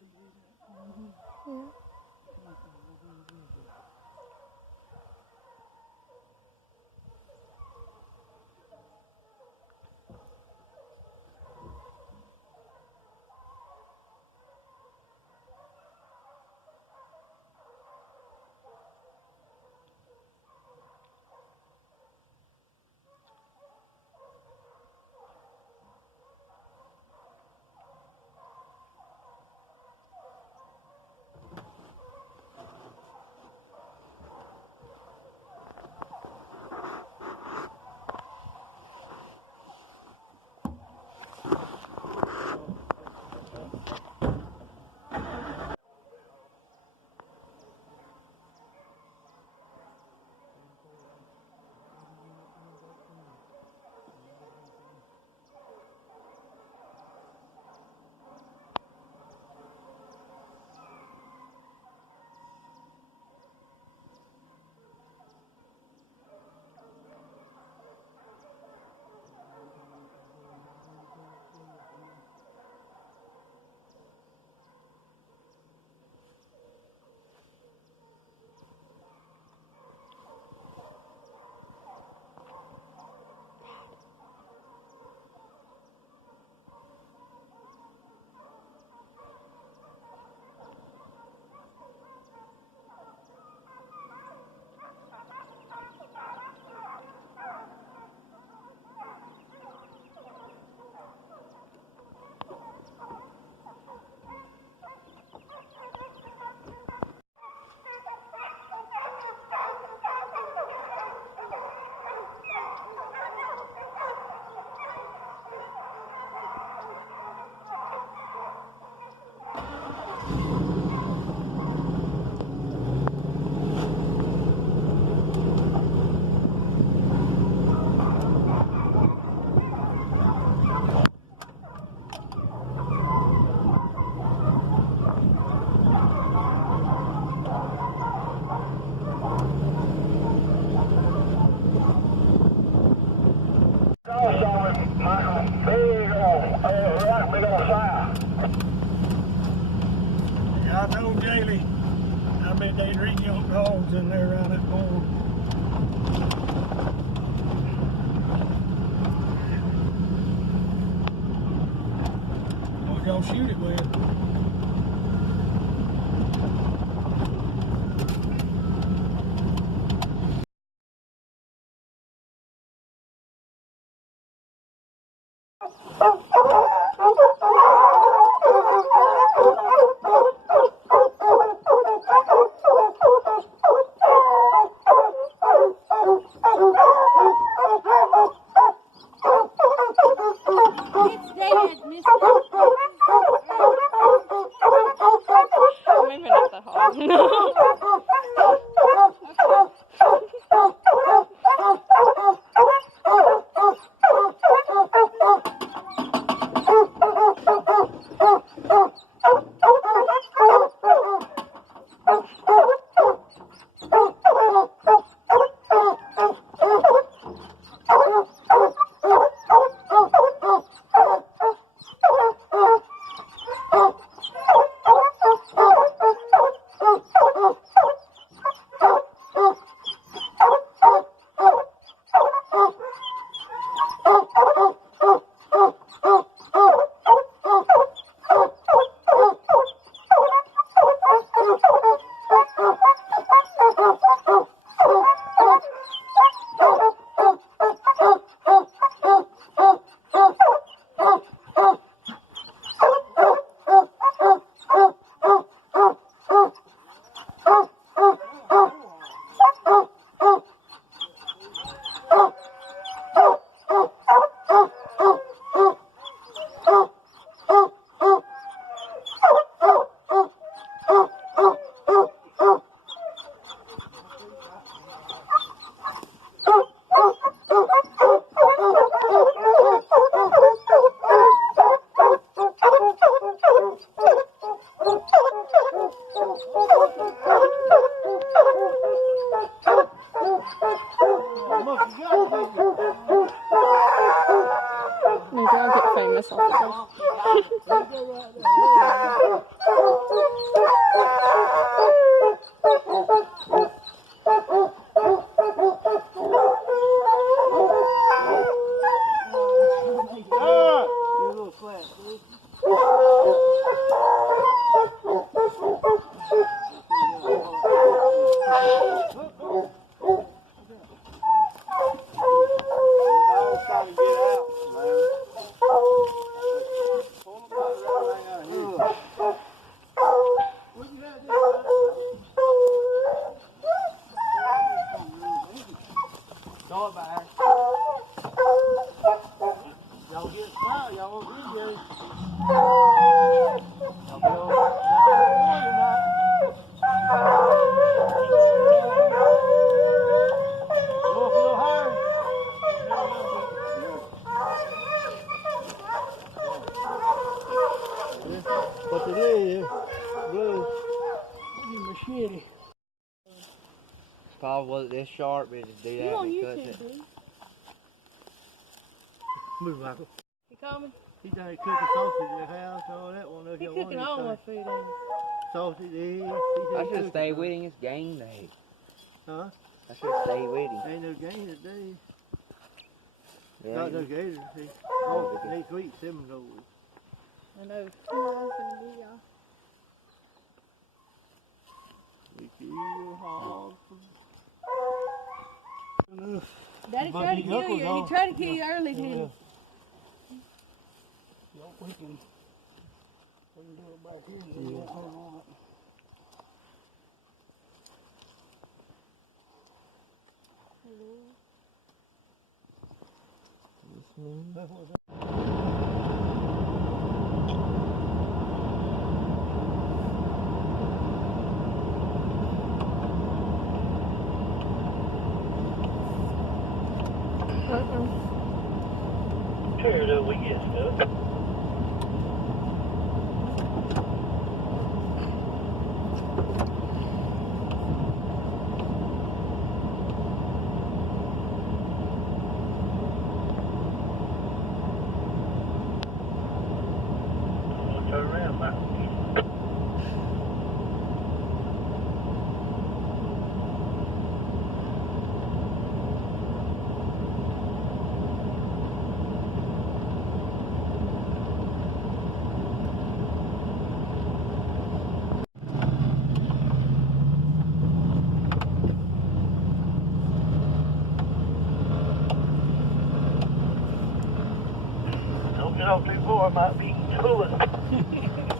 Yeah. Yeah, I told Jaylee, I bet they read young dogs in there around that corner. What y'all shoot it with? It's dead, mister. Maybe not the hog. No. myself at first. You're a little flat, dude. Dog's trying to get out, man. Pull them out right out of here. What you got there, Throw it back. Y'all get foul, y'all won't do good. Y'all go down tonight. Go up a little higher. What it is, blue. Machete. Probably wasn't this sharp, but just do that You on and cut YouTube, it. dude? Move, Michael. You coming? He done cooking sausage at the house, all that one. He cooking all my food, ain't he? Sausage, eggs. I should stay with him. It's game day. Huh? I should stay with him. Ain't no game today. Yeah, Got no gators, see. Oh, next week, Seminoles. I know. We kill hogs. Daddy But tried to the kill knuckles you. He on. tried to kill you early, didn't he? We can do it back here. And then hold on. Sure that we get stuck. Turn around, Mike. Don't get off too far, it might be cooling.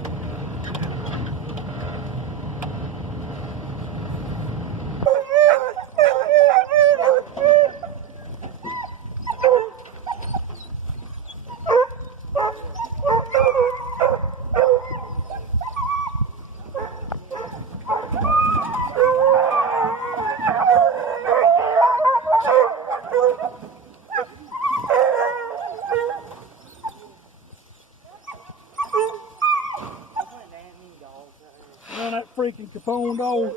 Run that freaking Capone dog.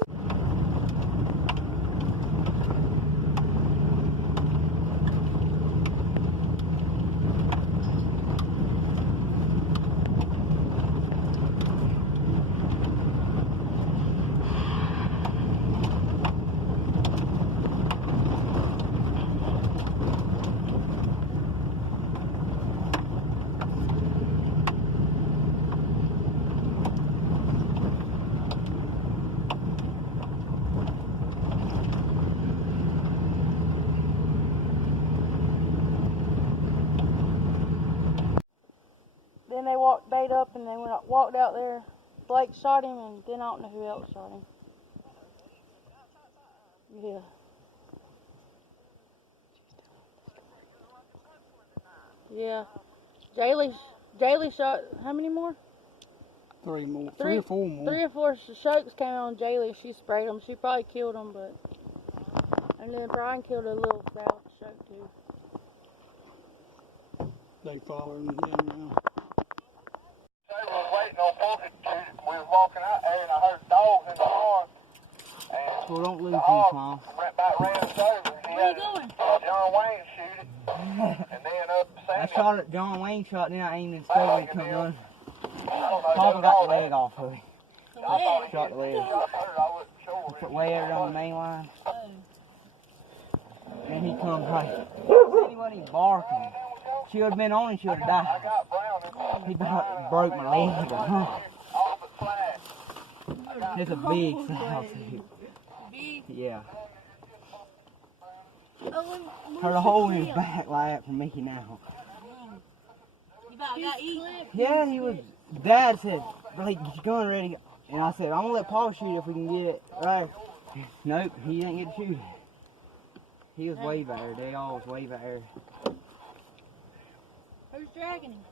Then they bait up and they walked out there. Blake shot him, and then I don't know who else shot him. Yeah. Yeah. Jaylee shot, how many more? Three more. Three Or four more. 3 or 4 strokes came on Jaylee. She sprayed them. She probably killed them, but. And then Brian killed a little south stroke too. They following him now. They was waiting on Pulpit. We was walking out there and I heard dogs in the barn. And Well, don't lose the him, hog Tom. ran us over. He Where you had going? John Wayne shoot it. And then up I shot at John Wayne shot, then I aimed and stayed when he come running. Papa got the leg off of him. Shot the leg. Put way out on the main line. And he comes right. He wasn't even barking. She would have been on him, she would have died. He about broke my leg or something. It's a big sow. Yeah. Her hole in his back like that from me now. Yeah, he was. Dad said, Blake, get your gun ready. And I said, I'm gonna let Paul shoot if we can get it right. Nope, he didn't get to shoot it. He was way back there. They all was way back there. Who's dragging him?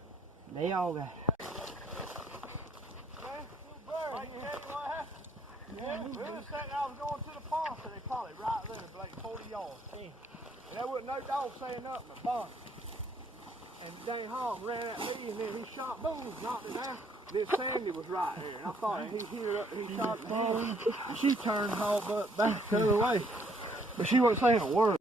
They all got. Yeah, we was saying I was going to the pond, so they probably right there, like 40 yards. And there wasn't no dog saying nothing but barking. And Dane Hogg ran at me, and then he shot boom, knocked it down. Then Sandy was right there, and I thought he hit her up, and he shot the ball. She turned Hogg up back the other way, but she wasn't saying a word.